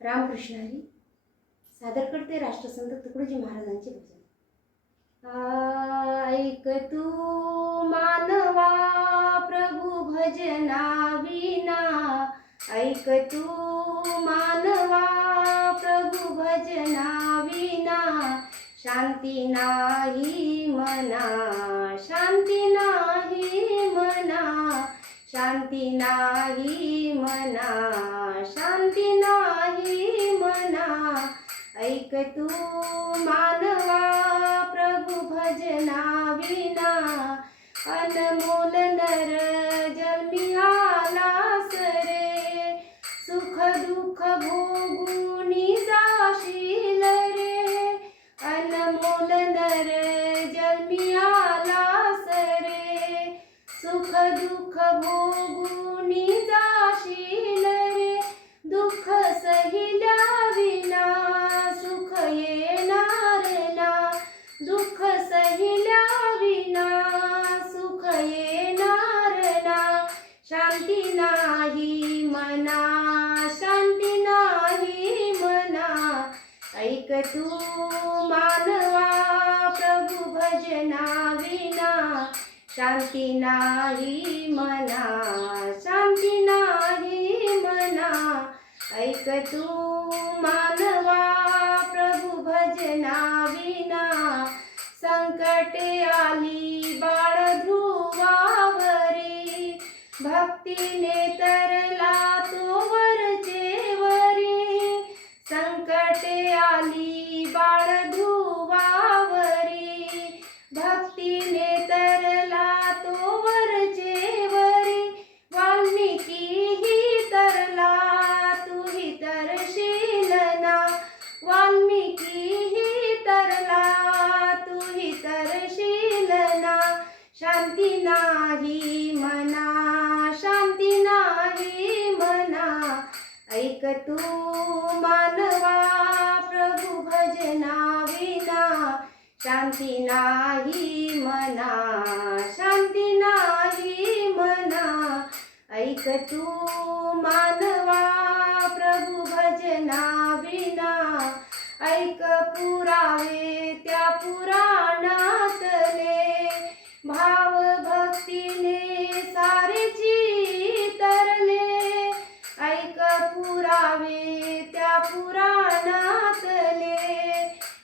रामकृष्ण हरी सादर करते राष्ट्रसंत तुकडोजी महाराजांचे भजन। ऐक तू मानवा प्रभु भजना विना, ऐक तू मानवा प्रभु भजना विना, शांती नाही मना, शांती नाही मना, शांती नाही मना, शांती नाही मना। ऐक तू मानवा प्रभु भजना विना, अनमोल नर जन्मी आलास रे, सुख दुःख भोगुनी जाशील रे, अनमोल नर जन्मी आलास रे, सुख दुःख भोगुनी जाशील रे, दुःख सहिल्या विना सुख येणार ना, दुःख सहिल्या विना सुख येणार ना, शांती नाही मना, शांती नाही मना। ऐक तू मानवा प्रभु भजना विना, शांती नाही मना, शांती नाही मना। ऐक तू मानवा प्रभु भजना विना, संकटे आली बाळ ध्रुवावरी, भक्तीने तरला तो वरचे वरी, संकटे आली बाळ ध्रुवावरी, भक्तीने तरला तो वरचे वरी, वाल्मिकी तरला तूही तरशील ना, वाल्मिकी तरला तूही तरशील ना, शांती नाही मना, शांती नाही मना। ऐक तू मानवा प्रभु भजना विना, शांती नाही मना, शांती नाही मना। ऐक तू मानवा प्रभु भजना विना, ऐक पुरावे त्या पुराणातले, भाव भक्तीने सारेची तरले, ऐक पुरावे त्या पुराणातले,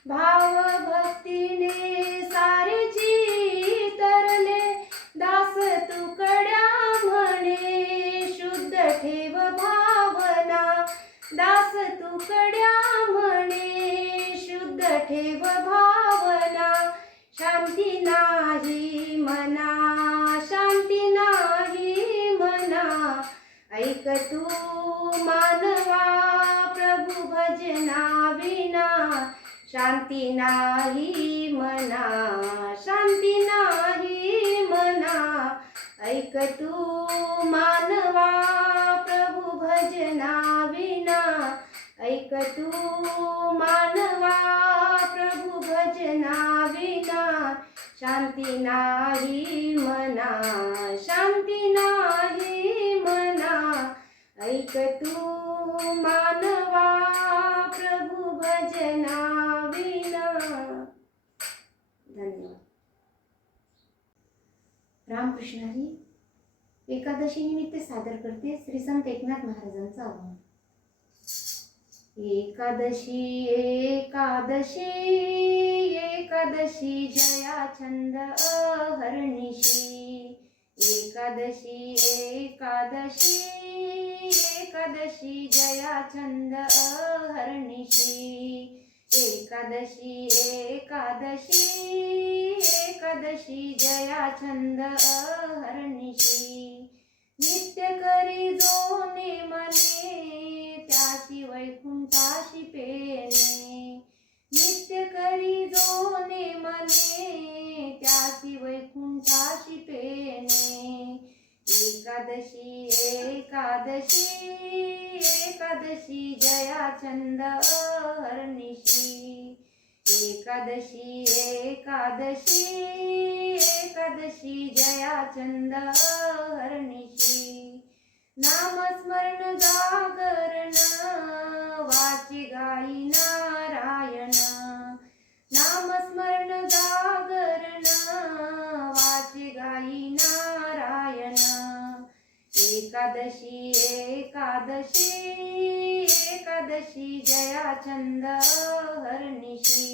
भाव भक्तीने सारेची तरले, दास तुकड्या म्हणे शुद्ध ठेव भावना, दास तुकड्या म्हणे शुद्ध ठेव भावना, शांती नाही मना, शांती नाही मना। ऐक तू मानवा प्रभु भजना विना, शांती नाही मना, शांती नाही मना। ऐक तू मानवा प्रभु भजना विना, ऐक तू मानवा प्रभु भजना विना, शांती नाही मना, शांती नाही मना। ऐक तू मानवा प्रभु भजना विना। धन्यवाद। रामकृष्ण हरी एकादशी निमित्त सादर करते श्री संत एकनाथ महाराजांचा आव्हान। एकादशी एकादशी एकादशी जया छंद अहर्निशी, एकादशी एकादशी एकादशी जया छंद अहर्निशी, एकादशी एकादशी एकादशी जया छंद अहर्निशी, नित्य करी जो नेमने त्याची वैकुंठाशी पेणे, नित्य करी जो नेमने त्याची वैकुंठाशी पेणे, एकादशी एकादशी एकादशी जया छंद अहर्निशी, एकादशी एकादशी एकादशी जया छंद अहर्निशी, नामस्मरण जागरण गाई नारायण नामस्मरण जागरण वाचे गाई नारायण एकादशी एकादशी एकादशी जया छंद हरनिशी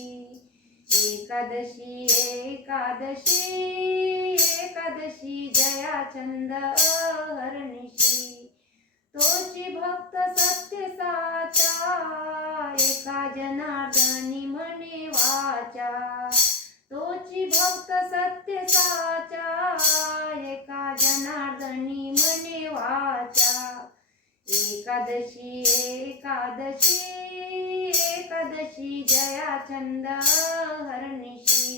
एकादशी एकादशी एकादशी जया छंद हरनिशी तोची भक्त सत्य साचा एका जनार्दनी म्हणे वाचा तोची भक्त सत्य साचा एका जनार्दनी म्हणे वाचा एकादशी एकादशी एकादशी जया छंद हरनिशी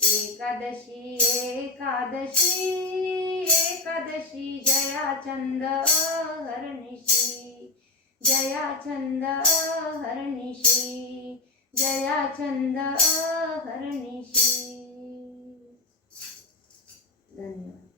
एकादशी एकादशी एकादशी जया छंद हरनिशी जया छंद हरनिशी जया छंद हरनिशी. धन्यवाद.